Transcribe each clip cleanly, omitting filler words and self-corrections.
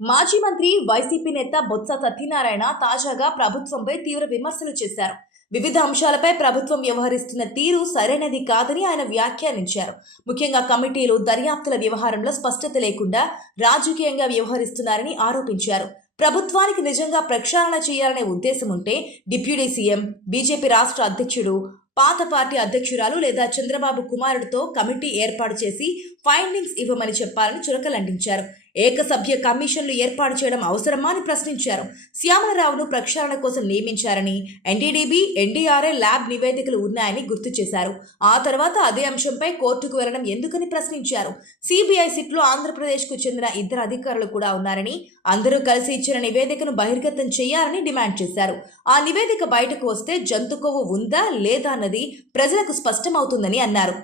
మాజీ మంత్రి వైసీపీ నేత బొత్స సత్యనారాయణ తాజాగా ప్రభుత్వంపై తీవ్ర విమర్శలు చేశారు. వివిధ అంశాలపై ప్రభుత్వం వ్యవహరిస్తున్న తీరు సరైనది కాదని ఆయన వ్యాఖ్యానించారు. ముఖ్యంగా కమిటీలు, దర్యాప్తుల వ్యవహారంలో స్పష్టత లేకుండా రాజకీయంగా వ్యవహరిస్తున్నారని ఆరోపించారు. ప్రభుత్వానికి నిజంగా ప్రక్షాళన చేయాలనే ఉద్దేశం ఉంటే డిప్యూటీ సీఎం, బీజేపీ రాష్ట్ర అధ్యక్షుడు, పాత పార్టీ అధ్యక్షురాలు లేదా చంద్రబాబు కుమారుడితో కమిటీ ఏర్పాటు చేసి ఫైండింగ్స్ ఇవ్వమని చెప్పాలని చురకలంటించారు. ఏకసభ్య కమిషన్లు ఏర్పాటు చేయడం అవసరమా అని ప్రశ్నించారు. శ్యామలరావును ప్రక్షాళన కోసం నియమించారని, ఎన్డీడీబీ, ఎన్డీఆర్ఏ ల్యాబ్ నివేదికలు ఉన్నాయని గుర్తు చేశారు. ఆ తర్వాత అదే అంశంపై కోర్టుకు వెళ్లడం ఎందుకని ప్రశ్నించారు. సిబిఐ సిట్లో ఆంధ్రప్రదేశ్కు చెందిన 2 అధికారులు కూడా ఉన్నారని, అందరూ కలిసి ఇచ్చిన నివేదికను బహిర్గతం చేయాలని డిమాండ్ చేశారు. ఆ నివేదిక బయటకు వస్తే జంతుకొవ్వు ఉందా లేదా అన్నది ప్రజలకు స్పష్టమవుతుందని అన్నారు.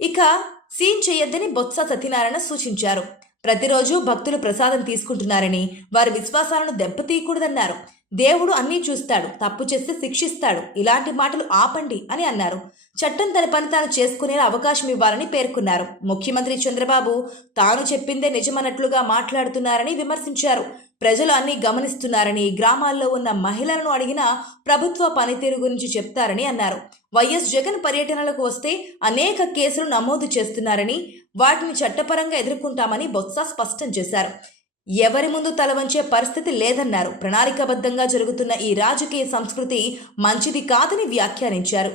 ఇక సీన్ చేయొద్దని బొత్స సత్యనారాయణ సూచించారు. ప్రతిరోజు భక్తులు ప్రసాదం తీసుకుంటున్నారని, వారి విశ్వాసాలను దెబ్బతీయకూడదన్నారు. దేవుడు అన్నీ చూస్తాడు, తప్పు చేస్తే శిక్షిస్తాడు, ఇలాంటి మాటలు ఆపండి అని అన్నారు. చట్టం తన పని తాను చేసుకునేలా అవకాశం ఇవ్వాలని పేర్కొన్నారు. ముఖ్యమంత్రి చంద్రబాబు తాను చెప్పిందే నిజమన్నట్లుగా మాట్లాడుతున్నారని విమర్శించారు. ప్రజలు అన్నీ గమనిస్తున్నారని, గ్రామాల్లో ఉన్న మహిళలను అడిగినా ప్రభుత్వ పనితీరు గురించి చెప్తారని అన్నారు. వైఎస్ జగన్ పర్యటనలకు వస్తే అనేక కేసులు నమోదు చేస్తున్నారని, వాటిని చట్టపరంగా ఎదుర్కొంటామని బొత్స స్పష్టం చేశారు. ఎవరి ముందు తల వంచే పరిస్థితి లేదన్నారు. ప్రణాళికాబద్ధంగా జరుగుతున్న ఈ రాజకీయ సంస్కృతి మంచిది కాదని వ్యాఖ్యానించారు.